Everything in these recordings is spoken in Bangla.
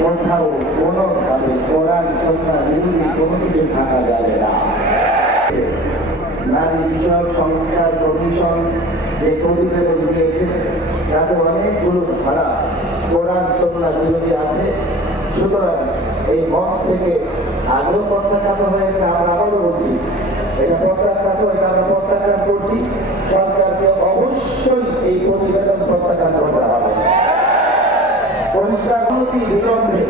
কোথাও কোনোভাবে কোরআন সন্ধ্যা বিরুদ্ধে কোনো কিছু থাকা যাবে না। নারী বিষয়ক সংস্কার কমিশন যে প্রতিবেদন দিয়েছে, তাতে অনেকগুলো ধারা কোরআন সন্ধ্যা বিরোধী আছে। সুতরাং এই বক্স থেকে আগেও প্রত্যাখ্যাত হয়েছে, আমরা আবারও বলছি, এটা অতি বিলম্বে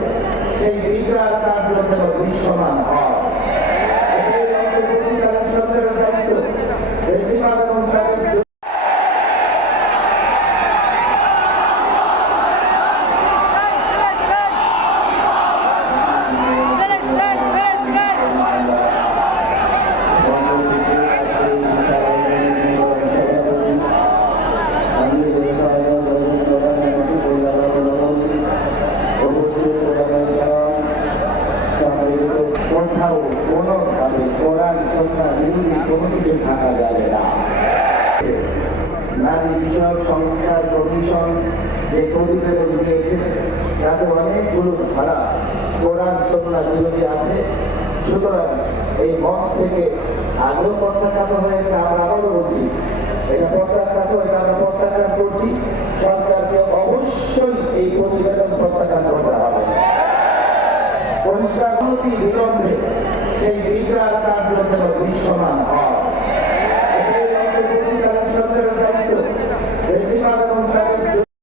সেই বিচার কার্য যেন দৃশ্যমান হয়। কোথাও কোনোভাবে কোরআন সন্না বিরোধী কমিটিতে থাকা যাবে না। নারী বিষয়ক সংস্কার কমিশন যে প্রতিবেদন দিয়েছে, তাতে অনেকগুলো ধারা কোরআন সন্না বিরোধী আছে। সুতরাং এই মঞ্চ থেকে আগেও প্রত্যাখ্যাত হয়েছে আমরা আবারও বলছি, এটা প্রত্যাখ্যাত এটা আমরা প্রত্যাখ্যান করছি সরকারকে অবশ্যই এই প্রতিবেদন প্রত্যাখ্যান করতে হবে অতি বিলম্বে সেই বিচার কার্য যেন দৃশ্যমান হয়।